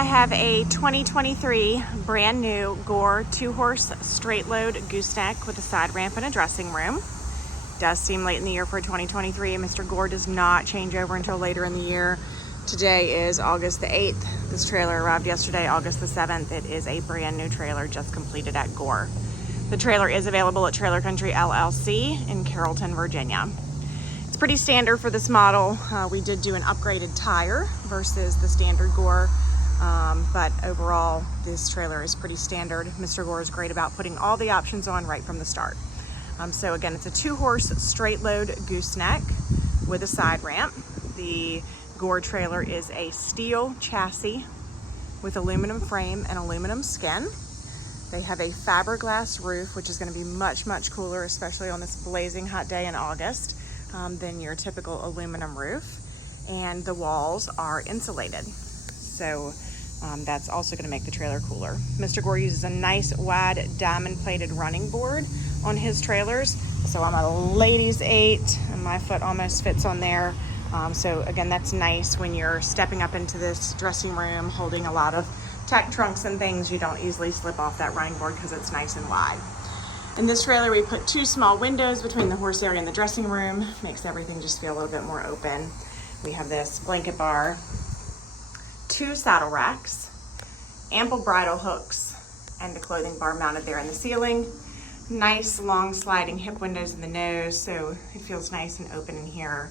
I have a 2023 brand new Gore 2-horse straight load gooseneck with a side ramp and a dressing room. Does seem late in the year for 2023. Mr. Gore does not change over until later in the year. Today is August the 8th. This trailer arrived yesterday, August the 7th. It is a brand new trailer just completed at Gore. The trailer is available at Trailer Country LLC in Carrollton, Virginia. It's pretty standard for this model. We did do an upgraded tire versus the standard Gore. But overall, this trailer is pretty standard. Mr. Gore is great about putting all the options on right from the start. So again, it's a 2-horse straight load gooseneck with a side ramp. The Gore trailer is a steel chassis with aluminum frame and aluminum skin. They have a fiberglass roof, which is going to be much, much cooler, especially on this blazing hot day in August, than your typical aluminum roof. And the walls are insulated. So that's also going to make the trailer cooler. Mr. Gore uses a nice wide diamond plated running board on his trailers. So I'm a ladies 8 and my foot almost fits on there. So again, that's nice when you're stepping up into this dressing room, holding a lot of tech trunks and things. You don't easily slip off that running board because it's nice and wide. In this trailer, we put 2 small windows between the horse area and the dressing room. Makes everything just feel a little bit more open. We have this blanket bar, 2 saddle racks, ample bridle hooks, and the clothing bar mounted there in the ceiling. Nice long sliding hip windows in the nose, so it feels nice and open in here.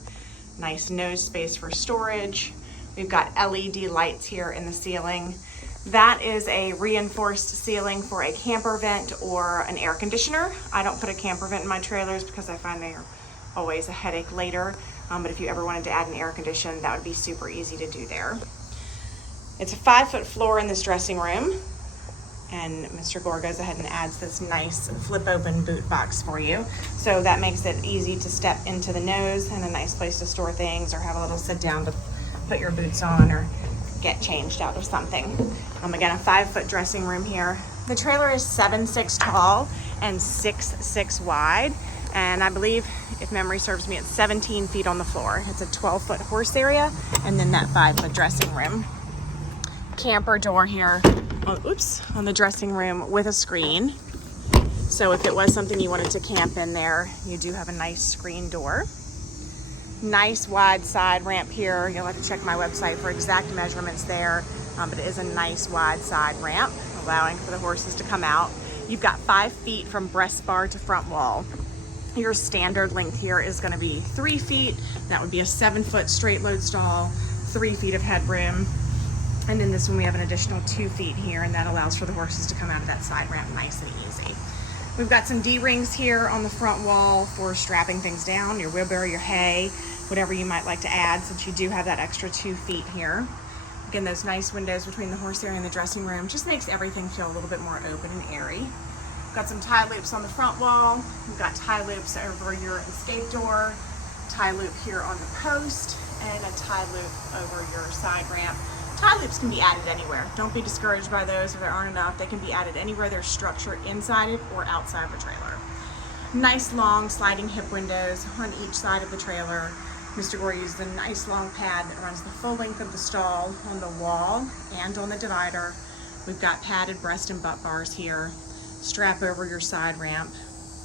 Nice nose space for storage. We've got LED lights here in the ceiling. That is a reinforced ceiling for a camper vent or an air conditioner. I don't put a camper vent in my trailers because I find they're always a headache later. But if you ever wanted to add an air condition, that would be super easy to do there. It's a 5-foot floor in this dressing room. And Mr. Gore goes ahead and adds this nice flip open boot box for you. So that makes it easy to step into the nose and a nice place to store things or have a little sit down to put your boots on or get changed out of something. Again, a 5-foot dressing room here. The trailer is 7'6" tall and 6'6" wide. And I believe, if memory serves me, it's 17 feet on the floor. It's a 12-foot horse area and then that 5-foot dressing room. Camper door here on the dressing room with a screen. So if it was something you wanted to camp in there, you do have a nice screen door. Nice wide side ramp here. You'll have to check my website for exact measurements there, but it is a nice wide side ramp, allowing for the horses to come out. You've got 5 feet from breast bar to front wall. Your standard length here is going to be 3 feet. That would be a 7-foot straight load stall, 3 feet of headroom. And in this one, we have an additional 2 feet here, and that allows for the horses to come out of that side ramp nice and easy. We've got some D-rings here on the front wall for strapping things down, your wheelbarrow, your hay, whatever you might like to add, since you do have that extra 2 feet here. Again, those nice windows between the horse area and the dressing room just makes everything feel a little bit more open and airy. We've got some tie loops on the front wall. We've got tie loops over your escape door, tie loop here on the post, and a tie loop over your side ramp. Tie loops can be added anywhere. Don't be discouraged by those if there aren't enough. They can be added anywhere there's structure inside it or outside of the trailer. Nice long sliding hip windows on each side of the trailer. Mr. Gore uses a nice long pad that runs the full length of the stall on the wall and on the divider. We've got padded breast and butt bars here. Strap over your side ramp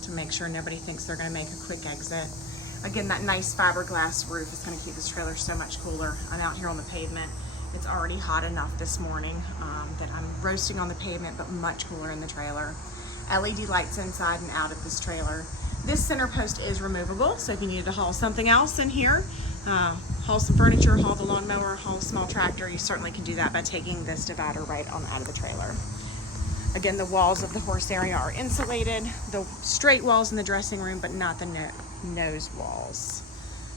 to make sure nobody thinks they're going to make a quick exit. Again, that nice fiberglass roof is going to keep this trailer so much cooler. I'm out here on the pavement. It's already hot enough this morning that I'm roasting on the pavement, but much cooler in the trailer. LED lights inside and out of this trailer. This center post is removable, so if you needed to haul something else in here, haul some furniture, haul the lawnmower, haul a small tractor, you certainly can do that by taking this divider right on out of the trailer. Again, the walls of the horse area are insulated, the straight walls in the dressing room, but not the nose walls.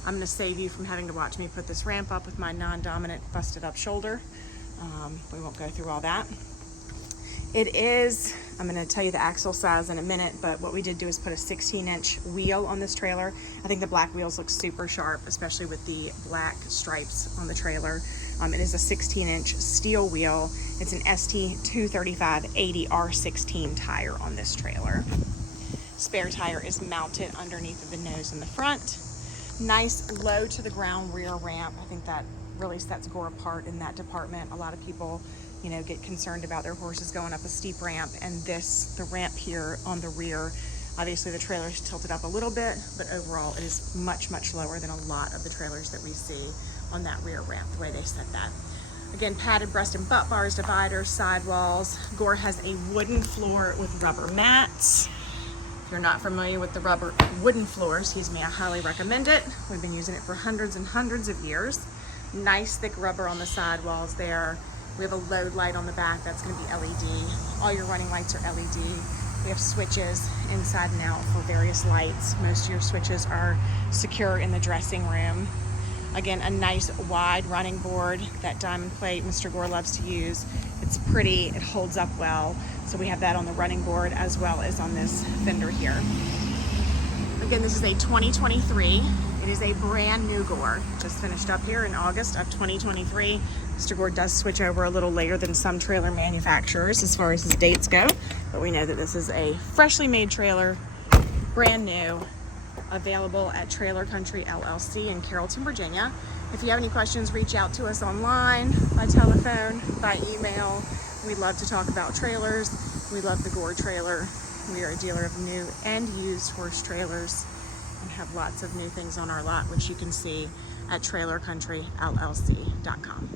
I'm going to save you from having to watch me put this ramp up with my non-dominant busted up shoulder. We won't go through all that. It is, I'm going to tell you the axle size in a minute, but what we did do is put a 16-inch wheel on this trailer. I think the black wheels look super sharp, especially with the black stripes on the trailer. It is a 16-inch steel wheel. It's an ST235/80 R16 tire on this trailer. Spare tire is mounted underneath of the nose in the front. Nice low to the ground rear ramp. I think that really sets Gore apart in that department. A lot of people, you know, get concerned about their horses going up a steep ramp, and the ramp here on the rear, obviously the trailer's tilted up a little bit, but overall it is much, much lower than a lot of the trailers that we see on that rear ramp, the way they set that. Again, padded breast and butt bars, dividers, sidewalls. Gore has a wooden floor with rubber mats. If you're not familiar with the wooden floor, excuse me, I highly recommend it. We've been using it for hundreds and hundreds of years. Nice thick rubber on the sidewalls there. We have a load light on the back, that's gonna be LED. All your running lights are LED. We have switches inside and out for various lights. Most of your switches are secure in the dressing room. Again, a nice wide running board, that diamond plate Mr. Gore loves to use. It's pretty, it holds up well. So we have that on the running board as well as on this fender here. Again, this is a 2023. It is a brand new Gore. Just finished up here in August of 2023. Mr. Gore does switch over a little later than some trailer manufacturers as far as his dates go, but we know that this is a freshly made trailer, brand new, available at Trailer Country LLC in Carrollton, Virginia. If you have any questions, reach out to us online, by telephone, by email. We love to talk about trailers. We love the Gore trailer. We are a dealer of new and used horse trailers and have lots of new things on our lot, which you can see at trailercountryllc.com.